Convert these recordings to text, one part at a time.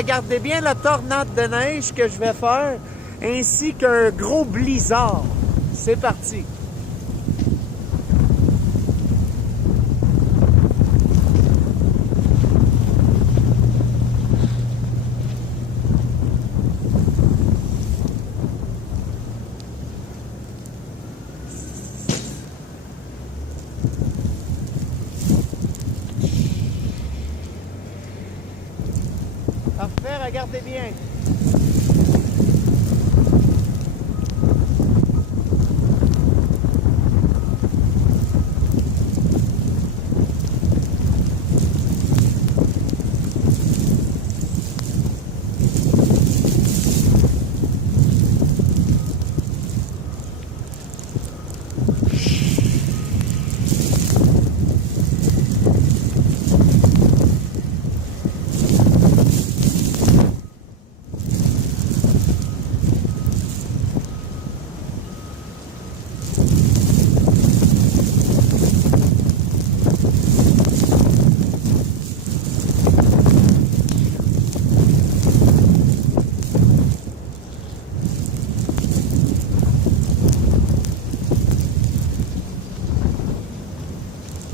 Regardez bien la tornade de neige que je vais faire, ainsi qu'un gros blizzard. C'est parti! Parfait, regardez bien.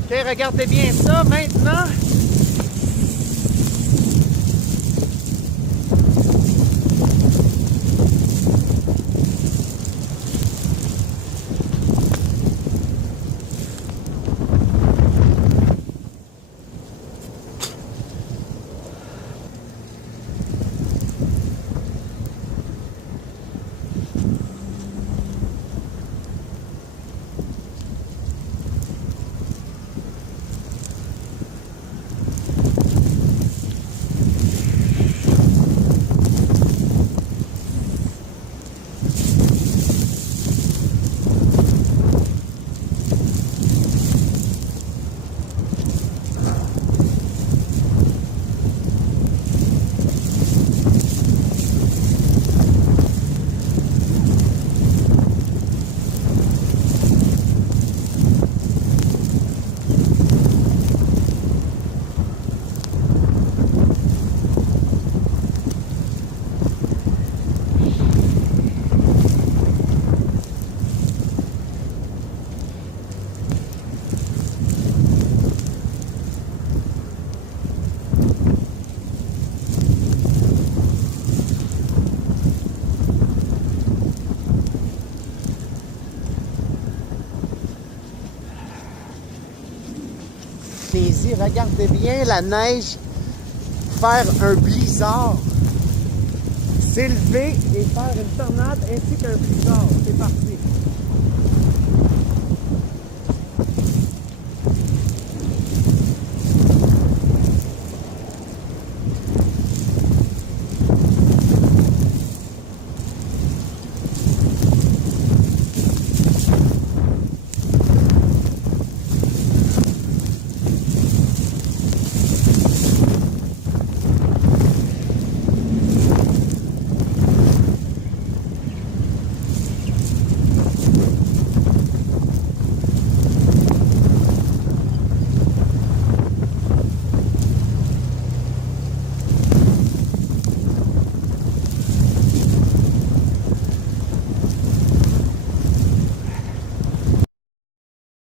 OK, regardez bien ça. Maintenant, regardez bien la neige faire un blizzard, s'élever et faire une tornade ainsi qu'un blizzard. C'est parti.